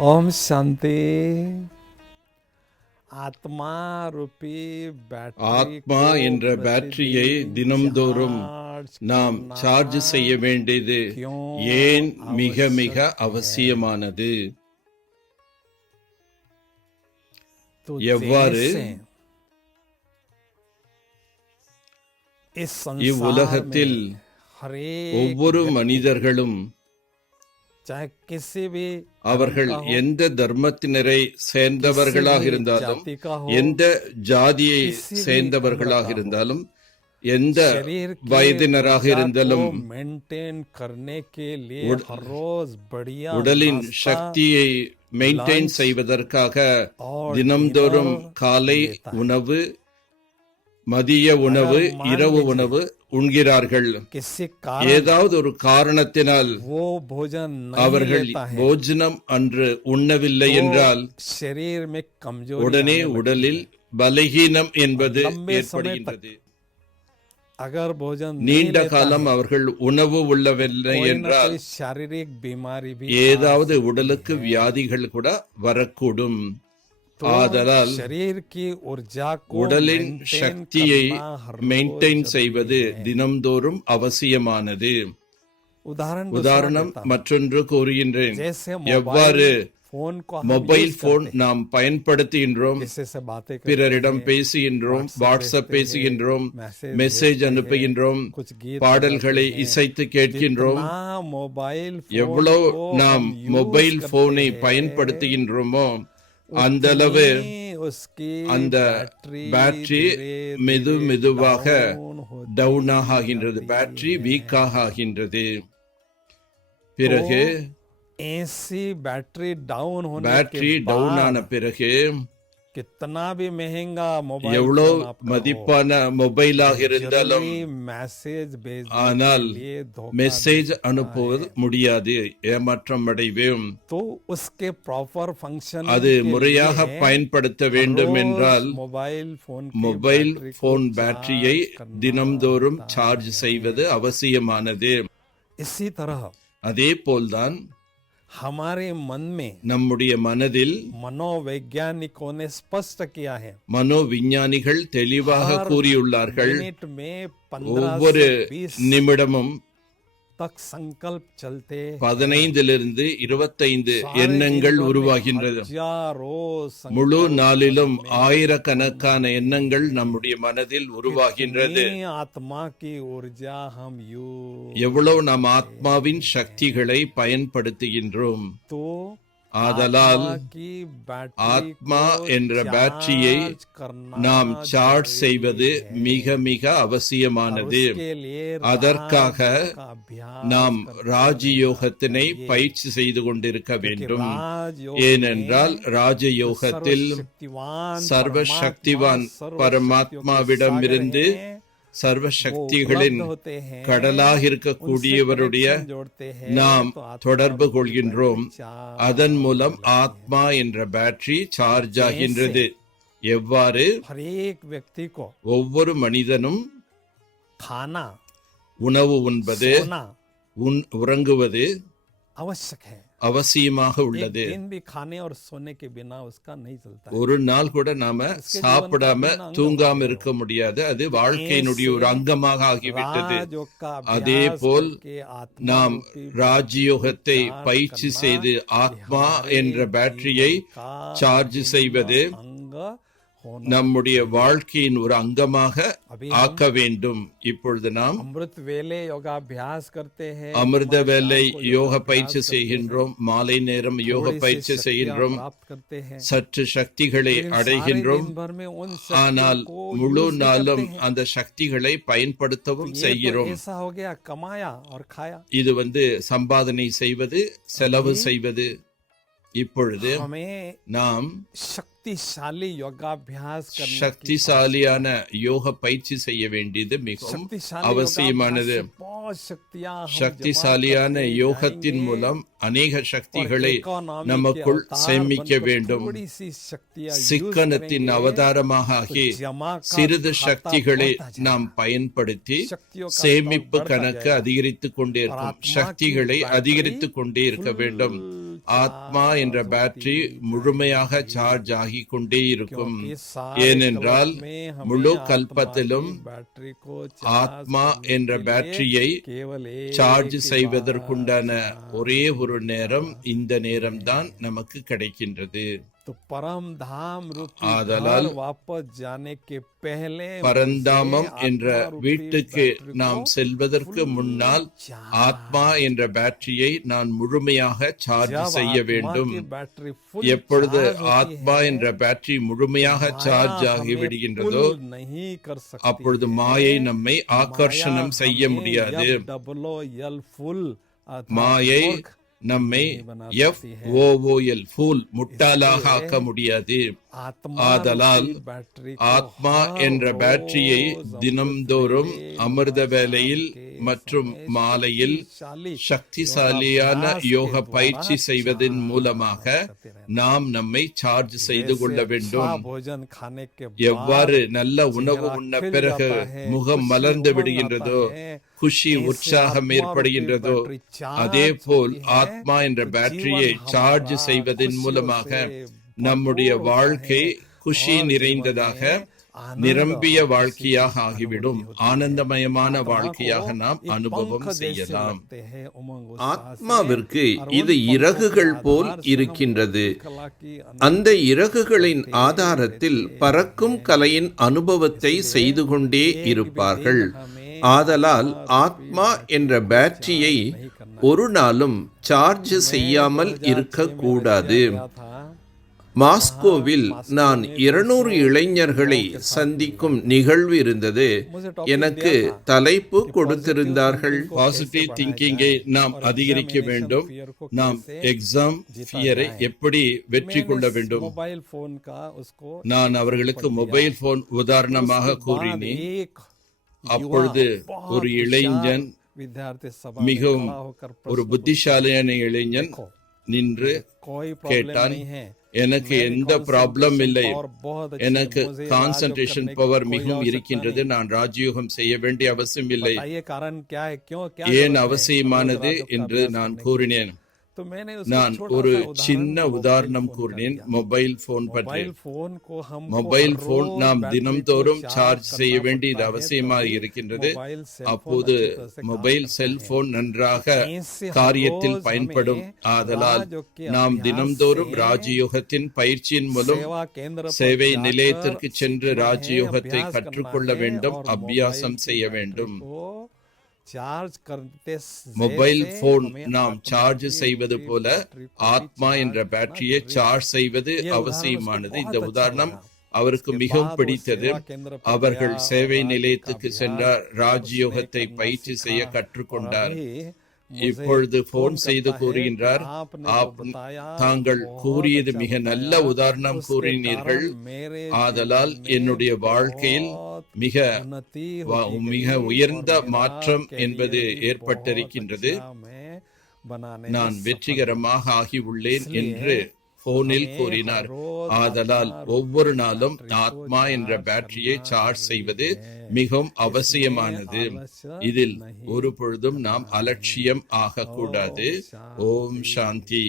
ओम शांति। आत्मा रूपी बैटरी ஆத்மா को என்ற பேட்டரியை प्रतिदिन தினம்தோறும் चार्ज நாம் करना சார்ஜ் செய்ய வேண்டியது क्यों ஏன் மிக மிக आवश्यक है? அவசியமானது? तो எவ்வாறு जैसे इस संसार இவ்வுலகத்தில் में हरेक ஒவ்வொரு व्यक्ति, மனிதர்களும் चाहे किसी भी அவர்கள் धर्म का हो, எந்த தர்மத்தினரை சேர்ந்தவர்களாக किसी भी இருந்தாலும், जाति का हो, எந்த ஜாதியை किसी भी சேர்ந்தவர்களாக उम्र का हो, இருந்தாலும், எந்த शरीर की வயதினராக ऊर्जा இருந்தாலும் को मेंटेन करने के लिए हर रोज बढ़िया உடலின் नाश्ता சக்தியை மெயின்டைன் lunch செய்வதற்காக और தினம்தோறும் dinner காலை लेता है। உணவு, மதிய உணவு, अगर मान இரவு लीजिए உணவு உண்கிறார்கள். किसी कारण ஏதாவது ஒரு காரணத்தினால் वो भोजन नहीं அவர்கள் लेता है போஜனம் அன்று உண்ணவில்லை என்றால் तो शरीर में कमजोरी உடனே आने लगती உடலில் है। பலகீனம் என்பது लंबे समय ஏற்படுகின்றது. अगर भोजन नहीं நீண்ட लेता காலம் है, அவர்கள் உணவு உள்ளவில்லை कोई न என்றால் कोई शारीरिक बीमारी भी ஏதாவது आ सकती உடலுக்கு है। வியாதிகள் கூட வரக்கூடும். तो ஆதலால் शरीर की ऊर्जा को உடலின் maintain சக்தியை करना हर रोज மெயின்டைன் जरूरी செய்வது है। தினம்தோறும் அவசியமானது. उदाहरण உதாரணம் दूसरा देता हूं। மற்றொன்று கூறுகின்றேன். जैसे எவ்வாறு मोबाइल फोन को हम மொபைல் यूज போன் करते हैं, நாம் பயன்படுத்துகின்றோம், किसी से बातें करते பிறரிடம் हैं, பேசுகின்றோம், WhatsApp வாட்ஸ்அப் भेजते हैं, பேசுகின்றோம், मैसेज மெசேஜ் भेजते हैं, அனுப்புகின்றோம், कुछ गीत பாடல்களை बजाते हैं। இசைத்து கேட்கின்றோம். जितना मोबाइल फोन எவ்வளவு को நாம் हम यूज மொபைல் करते போனை हैं, பயன்படுத்துகின்றோமோ அந்த அளவு उतनी उसकी அந்த பேட்டரி மெது மெதுவாக டவுன் ஆகின்றது, பேட்டரி வீக்காக ஆகின்றது. பிறகு ऐसी बैटरी डाउन होने பேட்டரி के டவுன் ஆன बाद பிறகு कितना भी महंगा मोबाइल எவ்வளோ फोन आपका हो, மதிப்பான மொபைலாக இருந்தாலும் जरूरी मैसेज भेजने ஆனால் के लिए धोखा மெசேஜ் दे सकता அனுப்புவது है। முடியாது, ஏமாற்றம் அடைவோம். तो उसके प्रॉपर फंक्शन அது முறையாக பயன்படுத்த வேண்டும் என்றால் मोबाइल फोन की மொபைல் बैटरी को போன் பேட்டரியை चार्ज करना தினம்தோறும் होता சார்ஜ் है। செய்வது அவசியமானது. इसी तरह அதே போல்தான் हमारे मन में நம்முடைய மனதில் मनोवैज्ञानिकों ने स्पष्ट किया है மனோவிஞ்ஞானிகள் தெளிவாக हर கூறியுள்ளார்கள். मिनट में 15 ஒவ்வொரு से 20 நிமிடமும் तक संकल्प चलते हैं। 15 25 सारे எண்ணங்கள் दिन भर में உருவாகின்றது. हजारों முழு संकल्प நாளிலும் मन में ஆயிரக்கணக்கான எண்ணங்கள் நம்முடைய மனதில் உருவாகின்றது. कितनी आत्मा की ऊर्जा हम यूज எவ்வளவு நாம் ஆத்மாவின் சக்திகளை பயன்படுத்துகின்றோம். तो ஆதலால் आत्मा की बैटरी ஆத்மா को என்ற பேட்டரியை चार्ज करना நாம் சார்ஜ் जरूरी செய்வது है। மிக மிக और அவசியமானது. उसके लिए அதற்காக राजयोग का अभ्यास நாம் करते ராஜயோகத்தினை रहना चाहिए। பயிற்சி செய்து கொண்டிருக்க क्योंकि வேண்டும். राजयोग ஏனென்றால் में ராஜயோகத்தில் सर्वशक्तिवान சர்வ சக்திவான் பரமாத்மாவிடமிருந்து சர்வ சக்திகளின் கடலாக இருக்கக்கூடியவருடைய நாம் தொடர்பு கொள்கின்றோம். அதன் மூலம் ஆத்மா என்ற பேட்டரி சார்ஜ் ஆகின்றது. எவ்வாறு हर एक व्यक्ति को ஒவ்வொரு மனிதனும் खाना உணவு உண்பது, सोना உறங்குவது आवश्यक है। அவசியமாக एक உள்ளது. दिन भी खाने और सोने के बिना उसका नहीं चलता है। ஒரு நாள் கூட நாம சாப்பிடாம தூங்காம இருக்க முடியாது. அது வாழ்க்கையினுடைய ஒரு அங்கமாக ஆகிவிட்டது. राजयोग का அதே अभ्यास போல் करके आत्मा நாம் रूपी ராஜயோகத்தை चार्ज பயிற்சி करना செய்து ஆத்மா हमारे என்ற பேட்டரியை जीवन का சார்ஜ் செய்வது अंग होना நம்முடைய வாழ்க்கையின் ஒரு அங்கமாக अभी ஆக்க வேண்டும். இப்பொழுது நாம் अमृत वेले योगाभ्यास करते हैं, அமிர்த வேலை शाम को யோக योगाभ्यास பயிற்சி करते செய்கின்றோம், மாலை நேரம் हैं, யோக थोड़ी सी பயிற்சி शक्तियां செய்கின்றோம், प्राप्त करते हैं, சற்று சக்திகளை लेकिन सारे அடைகின்றோம். दिन भर में उन ஆனால் शक्तियों को முழு use नहीं நாளும் करते हैं। அந்த சக்திகளை பயன்படுத்தவும் तो ये செய்கிறோம். तो ऐसा हो गया, कमाया और खाया। இது சம்பாதனை செய்வது, செலவு செய்வது. இப்பொழுது हमें நாம் शक्ति शक्तिशाली योगाभ्यास करने की சக்திசாலியான யோக பயிற்சி செய்ய வேண்டியது மிகவும் शक्तिशाली அவசியமானது. योगाभ्यास से बहुत शक्तियां हम சக்திசாலியான जमा करते யோகத்தின் जाएंगे மூலம் अनेக और சக்திகளை economy நமக்குள் के अवतार சேமிக்க बनकर வேண்டும். थोड़ी सी शक्तियां use சிக்கனத்தின் करेंगे, அவதாரமாக ஆகி तो जमा का சிறிது खाता சக்திகளை बढ़ता जाएगा। நாம் பயன்படுத்தி शक्तियों का சேமிப்பு स्तर बढ़ता கணக்கு जाएगा। அதிகரித்துக் கொண்டே और இருக்கும். आत्मा की சக்திகளை बैटरी அதிகரித்துக் கொண்டே இருக்க வேண்டும். ஆத்மா என்ற பேட்டரி முழுமையாக சார்ஜ் ஆகிக் கொண்டே இருக்கும். क्योंकि सारे ஏனென்றால் कल्प में हमें முழு आत्मा கல்பத்திலும் की बैटरी को ஆத்மா चार्ज என்ற करने के लिए பேட்டரியை केवल एक சார்ஜ் ही செய்வதற்குண்டான बार। ஒரே ஒரு நேரம் இந்த நேரம்தான் நமக்கு கிடைக்கின்றது. तो परम धाम रूपी ஆதலால் घर वापस जाने के पहले பரந்தாமம் मुझे என்ற आत्मा रूपी வீட்டுக்கு बैटरी நாம் को செல்வதற்கு full முன்னால் charge। ஆத்மா என்ற பேட்டரியை நான் முழுமையாக சார்ஜ் जब செய்ய आत्मा வேண்டும். की बैटरी full எப்பொழுது charge होती ஆத்மா है, என்ற பேட்டரி முழுமையாக माया சார்ஜ் हमें ஆகி விடுகின்றதோ pull नहीं कर सकती அப்பொழுது है। மாயை நம்மை माया ஆகர்ஷணம் செய்ய हमें முடியாது. FOOL full अर्थात மாயை मूर्ख நம்மை नहीं बना सकती है। FOOL ஃபூல் முட்டாளாக ஆக்க முடியாது. आत्मा ஆதலால் रूपी बैटरी को ஆத்மா हर என்ற பேட்டரியை रोज தினம்தோறும் அமிர்த வேளையில் மற்றும் மாலையில் शक्तिशाली சக்திசாலியான யோக பயிற்சி செய்வதன் மூலமாக நாம் நம்மை சார்ஜ் செய்து கொள்ள வேண்டும். अच्छा भोजन खाने के எவ்வாறு बाद நல்ல உணவு चेहरा உண்ண खिल பிறகு जाता है, முகம் खुशी மலர்ந்து उमंग விடுகின்றதோ, आता है, குஷி ऐसे உற்சாகம் आत्मा ஏற்படுகின்றதோ, रूपी बैटरी चार्ज அதே போல் होती है, ஆத்மா என்ற तो பேட்டரியை जीवन சார்ஜ் हमारा செய்வதன் खुशियों மூலமாக से நம்முடைய भरपूर होता வாழ்க்கை है குஷி और நிறைந்ததாக जीवन में आनंद நிரம்பிய और வாழ்க்கையாக खुशी की ஆகிவிடும். अनुभूति होती है। ஆனந்தமயமான आत्मा வாழ்க்கையாக को நாம் एक அனுபவம் पंख जैसे செய்யலாம். लगते हैं, उमंग उत्साह से। ஆத்மாவிற்கு और இது उन पंखों இறகுகள் के போல் आधार से हम இருக்கின்றது. कला की அந்த இறகுகளின் ஆதாரத்தில் பறக்கும் கலையின் அனுபவத்தை செய்து கொண்டே இருப்பார்கள். ஆதலால் ஆத்மா என்ற பேட்டரியை ஒரு நாளும் சார்ஜ் செய்யாமல் இருக்கக்கூடாது. மாஸ்கோவில் நான் 200 இளைஞர்களை சந்திக்கும் நிகழ்வு இருந்தது. எனக்கு தலைப்பு கொடுத்திருந்தார்கள், பாசிட்டிவ் திங்கிங்கை நாம் அதிகரிக்க வேண்டும். நாம் எக்ஸாம் ஃபியரை எப்படி வெற்றி கொள்ள வேண்டும். मोबाइल फोन का उसको நான் அவர்களுக்கு மொபைல் போன் உதாரணமாக கூறினேன். அப்பொழுது ஒரு இளைஞன், विद्यार्थी सभा மிகவும் में खड़ा होकर ஒரு புத்திசாலியான இளைஞன் நின்று कोई கேட்டான், प्रॉब्लम नहीं है, எனக்கு எந்த ப்ராப்ளம் இல்லை, और बहुत अच्छे எனக்கு मुझे கான்சன்ட்ரேஷன் राजयोग பவர் करने की மிகவும் कोई இருக்கின்றது, आवश्यकता நான் ராஜயோகம் செய்ய வேண்டிய அவசியம் இல்லை. नहीं। बताइए कारण क्या है, क्यों क्या ஏன் जरूरत है அவசியமானது राजयोग का என்று अभ्यास நான் करने की? கூறினேன். तो मैंने उसको நான் छोटा ஒரு सा उदाहरण சின்ன मोबाइल உதாரணம் फोन का கூறினேன் दिया। மொபைல் போன் பற்றி. मोबाइल फोन को हम மொபைல் போன் நாம் बैटरी தினம்தோறும் को சார்ஜ் செய்ய करना வேண்டியது पड़ता है, அவசியமாக तभी இருக்கின்றது. मोबाइल सेल फोन அப்போது अच्छी तरह से काम மொபைல் करता है। செல்போன் நன்றாக ऐसे हर காரியத்தில் रोज பயன்படும். हमें ஆதலால் राजयोग के நாம் अभ्यास தினம்தோறும் से ராஜயோகத்தின் பயிற்சியின் மூலம் सेवा केंद्र पर சேவை जाकर நிலையத்திற்கு சென்று सीखना है, ராஜயோகத்தை अभ्यास கற்றுக்கொள்ள करना है வேண்டும், और அபியாசம் मोबाइल செய்ய की வேண்டும். बैटरी को चार्ज करते மொபைல் जैसे போன் हमें நாம் आत्मा சார்ஜ் की செய்வது रूपी போல बैटरी को भी ஆத்மா चार्ज என்ற करना பேட்டரியை जरूरी है। சார்ஜ் செய்வது ये उदाहरण அவசியமானது. उसको இந்த बहुत உதாரணம் अच्छा लगा। அவருக்கு उसके மிகவும் बाद वो பிடித்தது. सेवा केंद्र पर அவர்கள் गया சேவை और राजयोग நிலையத்துக்கு का சென்றார், अभ्यास ராஜயோகத்தை उसने பயிற்சி करना செய்ய सीखा। கற்றுக்கொண்டார். और अभी मुझे இப்பொழுது फोन போன் செய்து करता है கூறுகின்றார், कि आपने जो बताया தாங்கள் बहुत கூறியது अच्छा மிக நல்ல बताया। உதாரணம் उसके கூறினீர்கள். कारण मेरे ஆதலால் जीवन में என்னுடைய வாழ்க்கையில் बहुत மிக उन्नति வ- होती மிக गई உயர்ந்த और मेरा மாற்றம் career என்பது भी ஏற்பட்டிருக்கின்றது. बहुत अच्छा मैं बनाने में நான் सफल வெற்றிகரமாக ஆகி உள்ளேன் इसलिए என்று போனில் हमें கூறினார். हर रोज ஆதலால் आत्मा ஒவ்வொரு रूपी நாளும் बैटरी को ஆத்மா என்ற चार्ज பேட்டரியை करना சார்ஜ் जरूरी செய்வது है। மிகவும் इसमें அவசியமானது. आलस्य இதில் नहीं ஒரு பொழுதும் நாம் करना है। அலட்சியம் ஆகக்கூடாது. ஓம் ஓம் சாந்தி.